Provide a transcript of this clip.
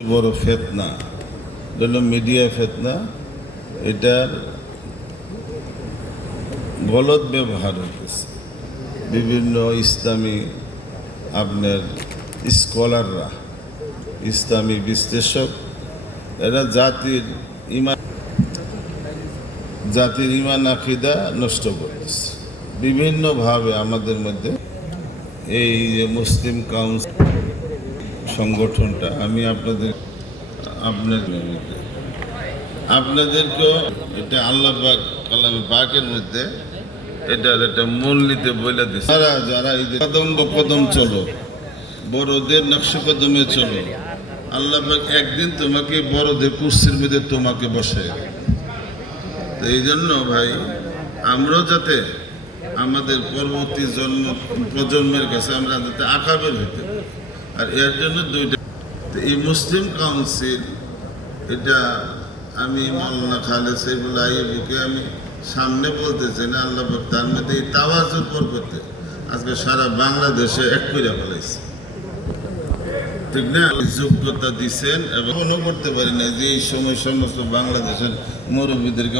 বড় ফেতনা হলো মিডিয়া ফেতনা। এটার গলত ব্যবহার হতেছে বিভিন্ন ইসলামী আপনার স্কলাররা, ইসলামী বিশ্লেষক, এরা জাতির ইমান আকিদা নষ্ট করতেছে বিভিন্নভাবে। আমাদের মধ্যে এই যে মুসলিম কাউন্সিল সংগঠনটা, আমি আপনাদেরকেও এটা আল্লাহ পাক কালামে পাকের মধ্যে এটার একটা মূল নিতে বলে দিচ্ছে। যারা এই যে কদম চলো, বড়দের নকশ কদমে চলো, আল্লাহ পাক একদিন তোমাকে বড়দের কুর্সির মধ্যে তোমাকে বসে। তো এই জন্য ভাই, আমরাও যাতে আমাদের পরবর্তী প্রজন্মের কাছে আমরা যাতে আকাবের হইতে, আর এর জন্য দুইটা এই মুসলিম কাউন্সিল, এটা আমি মাওলানা খালেদ সাইফুল্লাহ আইয়ুবীকে আমি সামনে বলতেছি না, আল্লাহ পাক তার মধ্যে এই তাওয়াজুর করতে আজকে সারা বাংলাদেশে এক করে ফেলাইছে, ঠিক না? যোগ্যতা দিচ্ছেন এবং মনে করতে পারি না যে এই সময় সমস্ত বাংলাদেশের মুরব্বীদেরকে